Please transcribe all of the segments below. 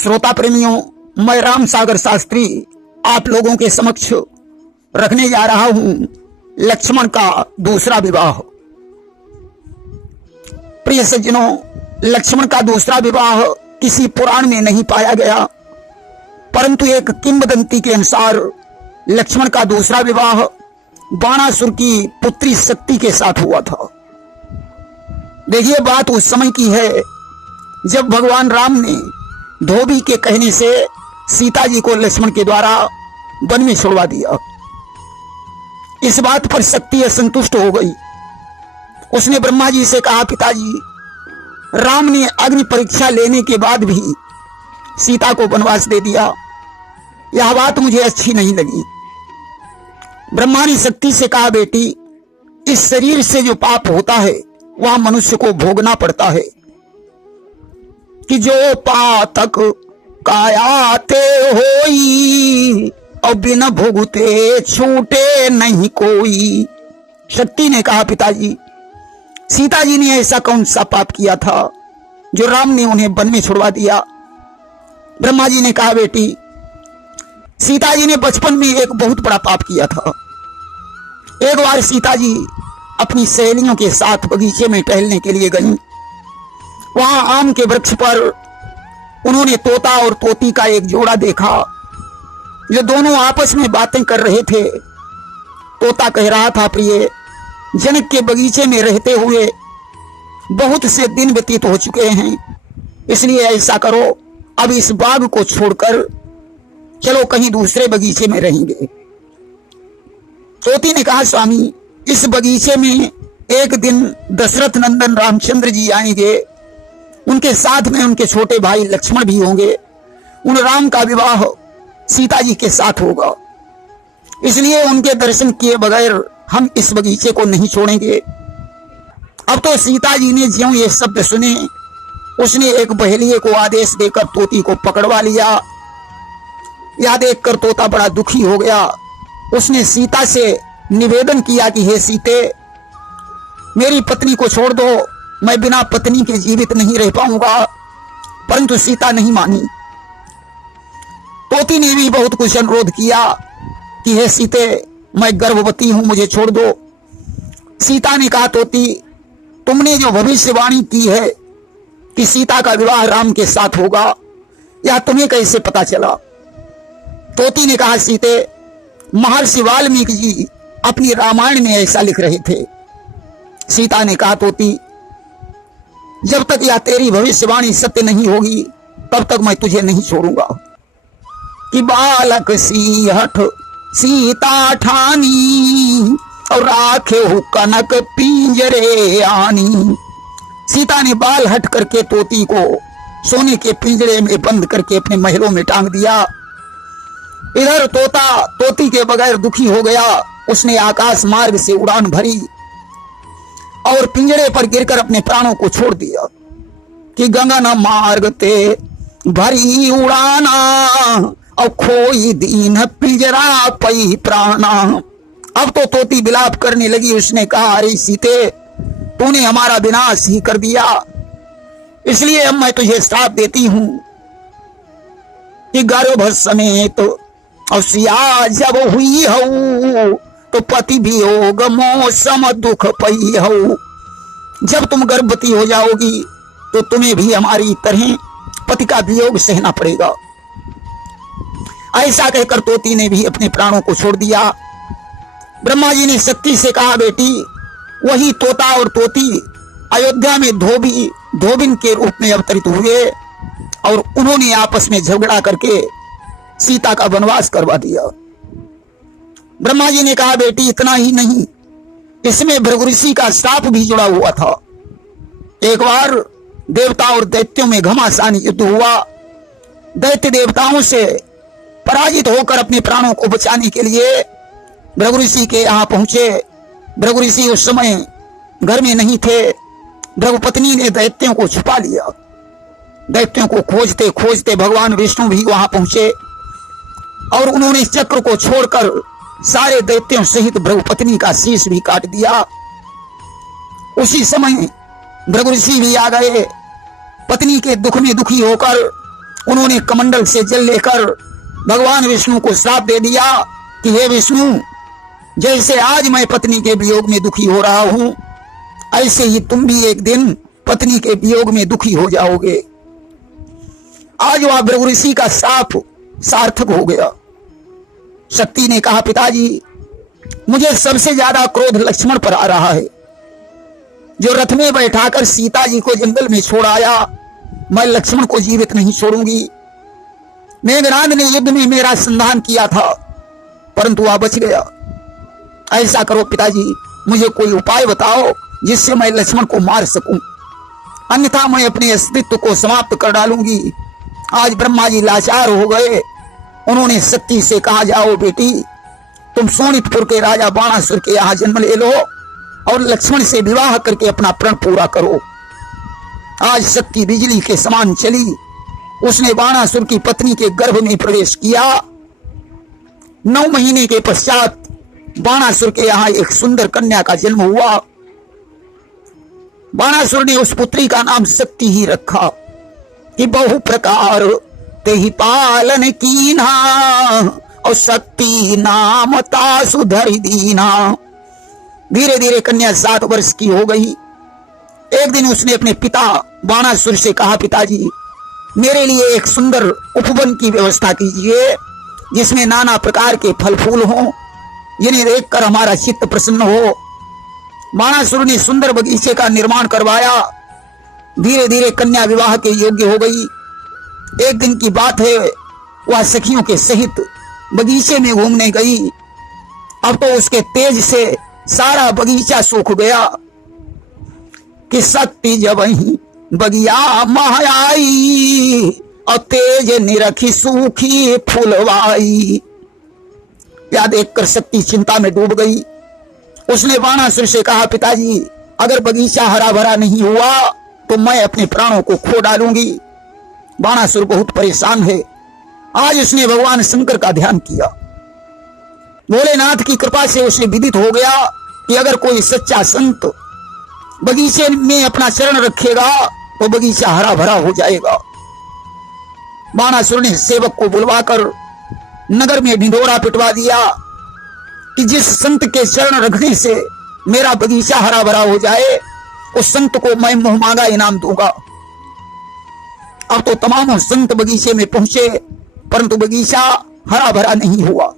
श्रोता प्रेमियों, मैं राम सागर शास्त्री आप लोगों के समक्ष रखने जा रहा हूं लक्ष्मण का दूसरा विवाह। प्रिय सज्जनों, लक्ष्मण का दूसरा विवाह किसी पुराण में नहीं पाया गया, परंतु एक किंवदंती के अनुसार लक्ष्मण का दूसरा विवाह बाणासुर की पुत्री शक्ति के साथ हुआ था। देखिए, बात उस समय की है जब भगवान राम ने धोबी के कहने से सीता जी को लक्ष्मण के द्वारा वन में छुड़वा दिया। इस बात पर शक्ति असंतुष्ट हो गई। उसने ब्रह्मा जी से कहा, पिताजी, राम ने अग्नि परीक्षा लेने के बाद भी सीता को वनवास दे दिया, यह बात मुझे अच्छी नहीं लगी। ब्रह्मा ने शक्ति से कहा, बेटी, इस शरीर से जो पाप होता है वह मनुष्य को भोगना पड़ता है कि जो पातक कायाते होई और बिना भोगते छूटे नहीं कोई। शक्ति ने कहा, पिताजी, सीता जी ने ऐसा कौन सा पाप किया था जो राम ने उन्हें वन में छुड़वा दिया। ब्रह्मा जी ने कहा, बेटी, सीता जी ने बचपन में एक बहुत बड़ा पाप किया था। एक बार सीता जी अपनी सहेलियों के साथ बगीचे में टहलने के लिए गईं। वहां आम के वृक्ष पर उन्होंने तोता और तोती का एक जोड़ा देखा जो दोनों आपस में बातें कर रहे थे। तोता कह रहा था, प्रिय, जनक के बगीचे में रहते हुए बहुत से दिन व्यतीत हो चुके हैं, इसलिए ऐसा करो, अब इस बाग को छोड़कर चलो कहीं दूसरे बगीचे में रहेंगे। तोती ने कहा, स्वामी, इस बगीचे में एक दिन दशरथ नंदन रामचंद्र जी आएंगे, उनके साथ में उनके छोटे भाई लक्ष्मण भी होंगे। उन राम का विवाह सीता जी के साथ होगा, इसलिए उनके दर्शन किए बगैर हम इस बगीचे को नहीं छोड़ेंगे। अब तो सीता जी ने ज्यों ये शब्द सुने, उसने एक बहेलिये को आदेश देकर तोती को पकड़वा लिया। यह देखकर तोता बड़ा दुखी हो गया। उसने सीता से निवेदन किया कि हे सीते, मेरी पत्नी को छोड़ दो, मैं बिना पत्नी के जीवित नहीं रह पाऊंगा। परंतु सीता नहीं मानी। तोती ने भी बहुत कुछ अनुरोध किया कि हे सीते, मैं गर्भवती हूं, मुझे छोड़ दो। सीता ने कहा, तोती, तुमने जो भविष्यवाणी की है कि सीता का विवाह राम के साथ होगा, यह तुम्हें कैसे पता चला? तोती ने कहा, सीते, महर्षि वाल्मीकि जी अपनी रामायण में ऐसा लिख रहे थे। सीता ने कहा, तोती, जब तक यह तेरी भविष्यवाणी सत्य नहीं होगी तब तक मैं तुझे नहीं छोड़ूंगा। कि बालक सिंहठ सीता ठानी और राखे हो कनक पिंजरे आनी। सीता ने बाल हट करके तोती को सोने के पिंजरे में बंद करके अपने महलों में टांग दिया। इधर तोता तोती के बगैर दुखी हो गया। उसने आकाश मार्ग से उड़ान भरी और पिंजरे पर गिरकर अपने प्राणों को छोड़ दिया। कि गगन मार्ग ते भरी उड़ाना और खोई दीन पिंजरा पई प्राणा। अब तो तोती विलाप करने लगी। उसने कहा, अरे सीते, तूने हमारा विनाश ही कर दिया, इसलिए अब मैं तुझे श्राप देती हूं कि गर्भ समेत और सिया जब हुई हो तो पति वियोग मौसम दुख पई हो। जब तुम गर्भवती हो जाओगी तो तुम्हें भी हमारी तरह पति का वियोग सहना पड़ेगा। ऐसा कहकर तोती ने भी अपने प्राणों को छोड़ दिया। ब्रह्मा जी ने शक्ति से कहा, बेटी, वही तोता और तोती अयोध्या में धोबिन के रूप में अवतरित हुए और उन्होंने आपस में झगड़ा करके सीता का वनवास करवा दिया। ब्रह्मा जी ने कहा, बेटी, इतना ही नहीं, इसमें भृगु ऋषि का श्राप भी जुड़ा हुआ था। एक बार देवता और दैत्यों में घमासान युद्ध हुआ। दैत्य देवताओं से पराजित होकर अपने प्राणों को बचाने के लिए भृगु ऋषि के यहाँ पहुंचे। भृगु ऋषि उस समय घर में नहीं थे। भृगु पत्नी ने दैत्यों को छुपा लिया। दैत्यों को खोजते खोजते भगवान विष्णु भी वहां पहुंचे और उन्होंने चक्र को छोड़कर सारे दैत्यों सहित भृगु पत्नी का शीश भी काट दिया। उसी समय भृगु ऋषि भी आ गए। पत्नी के दुख में दुखी होकर उन्होंने कमंडल से जल लेकर भगवान विष्णु को श्राप दे दिया कि हे विष्णु, जैसे आज मैं पत्नी के वियोग में दुखी हो रहा हूं, ऐसे ही तुम भी एक दिन पत्नी के वियोग में दुखी हो जाओगे। आज वह भृगु ऋषि का श्राप सार्थक हो गया। शक्ति ने कहा, पिताजी, मुझे सबसे ज्यादा क्रोध लक्ष्मण पर आ रहा है, जो रथ में बैठाकर सीता जी को जंगल में छोड़ आया। मैं लक्ष्मण को जीवित नहीं छोड़ूंगी। मेघनाद ने युद्ध में मेरा संधान किया था, परंतु वह बच गया। ऐसा करो पिताजी, मुझे कोई उपाय बताओ जिससे मैं लक्ष्मण को मार सकूं, अन्यथा मैं अपने अस्तित्व को समाप्त कर डालूंगी। आज ब्रह्मा जी लाचार हो गए। उन्होंने शक्ति से कहा, जाओ बेटी, तुम सोनितपुर के राजा बाणासुर के यहां जन्म ले लो और लक्ष्मण से विवाह करके अपना प्रण पूरा करो। आज शक्ति बिजली के समान चली। उसने बाणासुर की पत्नी के गर्भ में प्रवेश किया। 9 महीने के पश्चात बाणासुर के यहां एक सुंदर कन्या का जन्म हुआ। बाणासुर ने उस पुत्री का नाम शक्ति ही रखा कि बहु प्रकार ते ही पालन कीना और शक्ति नाम तासु धरि दीना। धीरे धीरे कन्या 7 वर्ष की हो गई। एक दिन उसने अपने पिता बाणासुर से कहा, पिताजी, मेरे लिए एक सुंदर उपवन की व्यवस्था कीजिए जिसमें नाना प्रकार के फल फूल हों, जिन्हें देखकर हमारा चित्त प्रसन्न हो। बाणासुर ने सुंदर बगीचे का निर्माण करवाया। धीरे धीरे कन्या विवाह के योग्य हो गई। एक दिन की बात है, वह सखियों के सहित बगीचे में घूमने गई। अब तो उसके तेज से सारा बगीचा सूख गया कि शक्ति जब ही बगिया महाई और तेज निरखी सूखी फुलवाई। यह देखकर शक्ति चिंता में डूब गई। उसने बाणासुर से कहा, पिताजी, अगर बगीचा हरा भरा नहीं हुआ तो मैं अपने प्राणों को खो डालूंगी। बाणासुर बहुत परेशान है। आज उसने भगवान शंकर का ध्यान किया। भोलेनाथ की कृपा से उसे विदित हो गया कि अगर कोई सच्चा संत बगीचे में अपना चरण रखेगा तो बगीचा हरा भरा हो जाएगा। बाणासुर ने सेवक को बुलवाकर नगर में ढिंढोरा पिटवा दिया कि जिस संत के चरण रखने से मेरा बगीचा हरा भरा हो जाए, उस संत को मैं मुंह मांगा इनाम दूंगा। अब तो तमाम संत बगीचे में पहुंचे, परंतु बगीचा हरा भरा नहीं हुआ।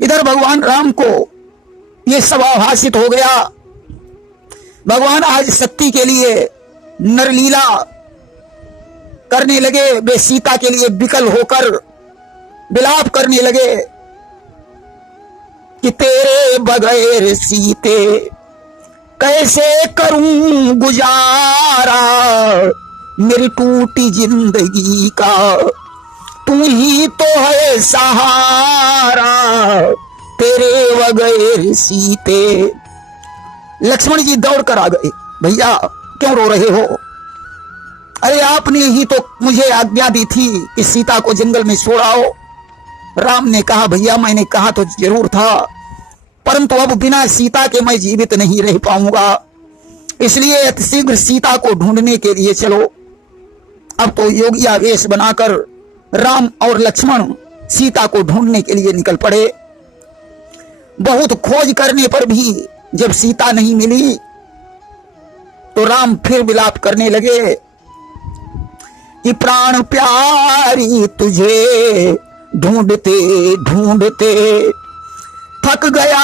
इधर भगवान राम को यह सब आभासित हो गया। भगवान आज शक्ति के लिए नरलीला करने लगे। वे सीता के लिए विकल होकर विलाप करने लगे कि तेरे बगैर सीते कैसे करूं गुजारा, मेरी टूटी जिंदगी का तू ही तो है सहारा, तेरे बगैर सीते। लक्ष्मण जी दौड़ कर आ गए। भैया क्यों रो रहे हो? अरे आपने ही तो मुझे आज्ञा दी थी कि सीता को जंगल में छोड़ाओ। राम ने कहा, भैया मैंने कहा तो जरूर था, परंतु अब बिना सीता के मैं जीवित नहीं रह पाऊंगा, इसलिए अतिशीघ्र सीता को ढूंढने के लिए चलो। अब तो योगी आवेश बनाकर राम और लक्ष्मण सीता को ढूंढने के लिए निकल पड़े। बहुत खोज करने पर भी जब सीता नहीं मिली तो राम फिर विलाप करने लगे कि प्राण प्यारी तुझे ढूंढते ढूंढते थक गया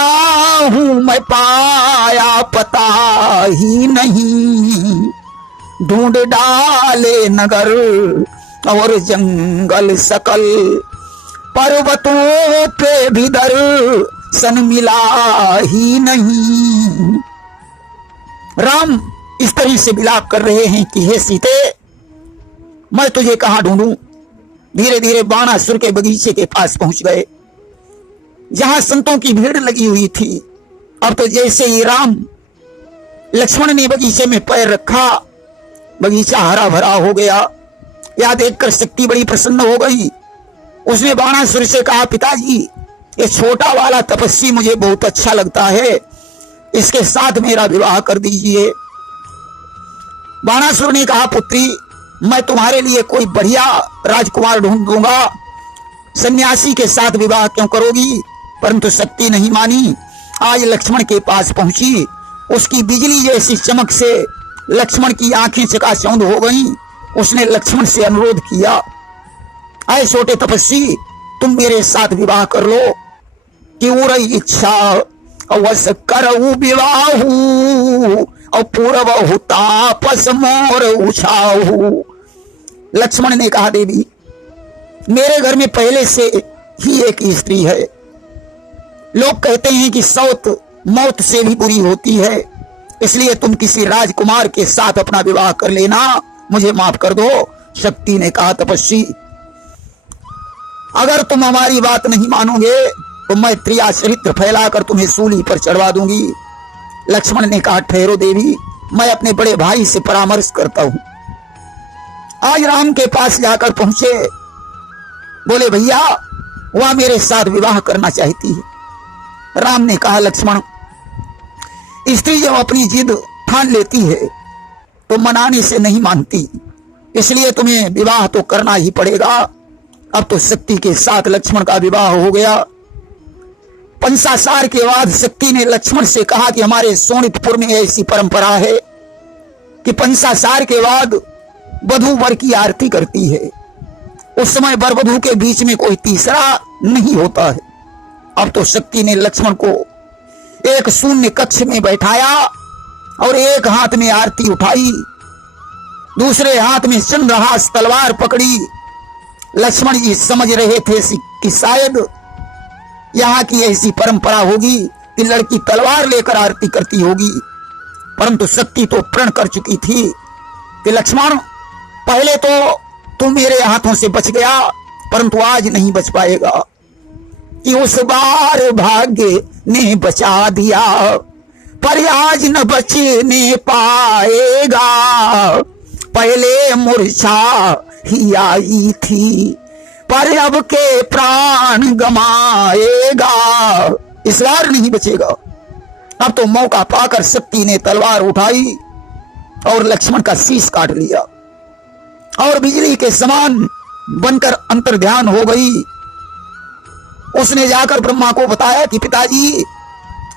हूं मैं, पाया पता ही नहीं, ढूंढ डाले नगर और जंगल सकल, पर्वतों पे भी दर्शन मिला ही नहीं। राम इस तरह से विलाप कर रहे हैं कि हे सीते, मैं तुझे कहां ढूंढूं। धीरे धीरे बाणासुर के बगीचे के पास पहुंच गए, जहां संतों की भीड़ लगी हुई थी। अब तो जैसे ही राम लक्ष्मण ने बगीचे में पैर रखा, बगीचा हरा भरा हो गया। यह देखकर शक्ति बड़ी प्रसन्न हो गई। उसने बाणासुर से कहा, पिताजी, ये छोटा वाला तपस्वी मुझे बहुत अच्छा लगता है, इसके साथ मेरा विवाह कर दीजिए। बाणासुर ने कहा, पुत्री, मैं तुम्हारे लिए कोई बढ़िया राजकुमार ढूंढ दूंगा, सन्यासी के साथ विवाह क्यों करोगी? परंतु शक्ति नहीं मानी। आज लक्ष्मण के पास पहुंची, उसकी बिजली जैसी चमक से लक्ष्मण की आंखें चकाचौंध हो गईं। उसने लक्ष्मण से अनुरोध किया, आए छोटे तपस्वी, तुम मेरे साथ विवाह कर लो कि उरई इच्छा अवश्य करऊ विवाहू और पूर्व तापस मोर उछाऊ। लक्ष्मण ने कहा, देवी मेरे घर में पहले से ही एक स्त्री है। लोग कहते हैं कि सौत मौत से भी बुरी होती है, इसलिए तुम किसी राजकुमार के साथ अपना विवाह कर लेना, मुझे माफ कर दो। शक्ति ने कहा, तपस्वी अगर तुम हमारी बात नहीं मानोगे तो मैं त्रिया चरित्र फैलाकर तुम्हें सूली पर चढ़वा दूंगी। लक्ष्मण ने कहा, ठहरो देवी, मैं अपने बड़े भाई से परामर्श करता हूं। आज राम के पास जाकर पहुंचे, बोले भैया वह मेरे साथ विवाह करना चाहती है। राम ने कहा, लक्ष्मण स्त्री जब अपनी जिद ठान लेती है तो मनाने से नहीं मानती, इसलिए तुम्हें विवाह तो करना ही पड़ेगा। अब तो शक्ति के साथ लक्ष्मण का विवाह हो गया। पंचासार के बाद शक्ति ने लक्ष्मण से कहा कि हमारे सोनितपुर में ऐसी परंपरा है कि पंचासार के बाद वधू वर की आरती करती है। उस समय वर वधू के बीच में कोई तीसरा नहीं होता है। अब तो शक्ति ने लक्ष्मण को एक शून्य कक्ष में बैठाया और एक हाथ में आरती उठाई, दूसरे हाथ में चंद्रहास तलवार पकड़ी। लक्ष्मण जी समझ रहे थे कि शायद यहाँ की ऐसी परंपरा होगी कि लड़की तलवार लेकर आरती करती होगी, परंतु शक्ति तो प्रण कर चुकी थी कि लक्ष्मण पहले तो तुम मेरे हाथों से बच गया, परंतु आज नहीं बच पाएगा। कि उस बार भाग्य ने बचा दिया पर आज न बचने पाएगा, पहले मूर्छा ही आई थी पर अब के प्राण गमाएगा, इस बार नहीं बचेगा। अब तो मौका पाकर शक्ति ने तलवार उठाई और लक्ष्मण का शीश काट लिया और बिजली के समान बनकर अंतर्ध्यान हो गई। उसने जाकर ब्रह्मा को बताया कि पिताजी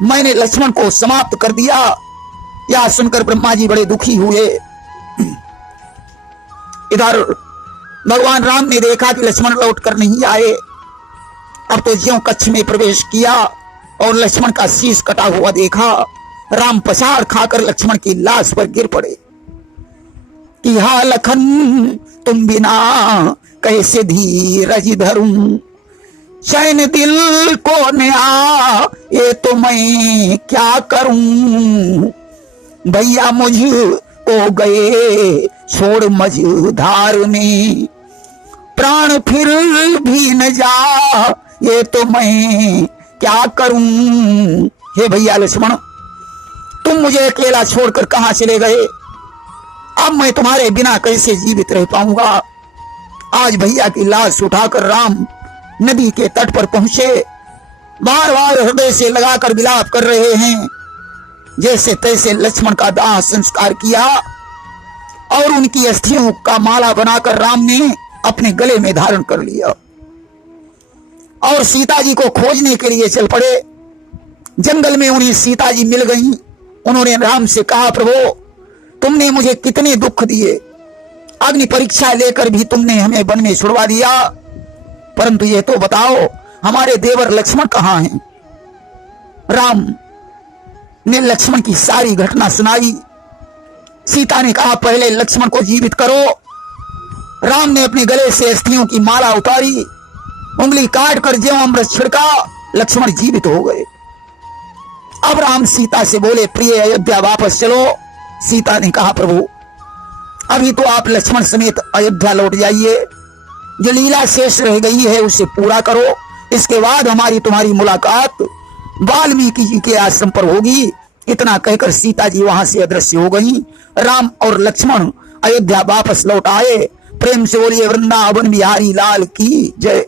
मैंने लक्ष्मण को समाप्त कर दिया। यह सुनकर ब्रह्मा जी बड़े दुखी हुए। इधर भगवान राम ने देखा कि लक्ष्मण लौट कर नहीं आए। अब तो ज्यों कक्ष में प्रवेश किया और लक्ष्मण का शीश कटा हुआ देखा। राम पछाड़ खाकर लक्ष्मण की लाश पर गिर पड़े कि हा लखन तुम बिना कैसे धीरज धरूं, चैन दिल को नया ये तो मैं क्या करूं, भैया मुझ को गए छोड़ मझधार में, प्राण फिर भी न जा ये तो मैं क्या करूं। हे भैया लक्ष्मण तुम मुझे अकेला छोड़कर कहां चले गए, अब मैं तुम्हारे बिना कैसे जीवित रह पाऊंगा। आज भैया की लाश उठाकर राम नदी के तट पर पहुंचे, बार बार हृदय से लगाकर विलाप कर रहे हैं। जैसे तैसे लक्ष्मण का दाह संस्कार किया और उनकी अस्थियों का माला बनाकर राम ने अपने गले में धारण कर लिया और सीता जी को खोजने के लिए चल पड़े। जंगल में उन्हें सीता जी मिल गईं। उन्होंने राम से कहा, प्रभु तुमने मुझे कितने दुख दिए, अग्नि परीक्षा लेकर भी तुमने हमें वन में छुड़वा दिया, परंतु ये तो बताओ हमारे देवर लक्ष्मण कहां हैं। राम ने लक्ष्मण की सारी घटना सुनाई। सीता ने कहा, पहले लक्ष्मण को जीवित करो। राम ने अपने गले से अस्थियों की माला उतारी, उंगली काट कर ज्यों अमृत छिड़का, लक्ष्मण जीवित हो गए। अब राम सीता से बोले, प्रिय अयोध्या वापस चलो। सीता ने कहा, प्रभु अभी तो आप लक्ष्मण समेत अयोध्या लौट जाइए, जो लीला शेष रह गई है उसे पूरा करो, इसके बाद हमारी तुम्हारी मुलाकात वाल्मीकि जी के आश्रम पर होगी। इतना कहकर सीता जी वहां से अदृश्य हो गई। राम और लक्ष्मण अयोध्या वापस लौट आए। प्रेम से बोलिए वृंदावन बिहारी लाल की जय।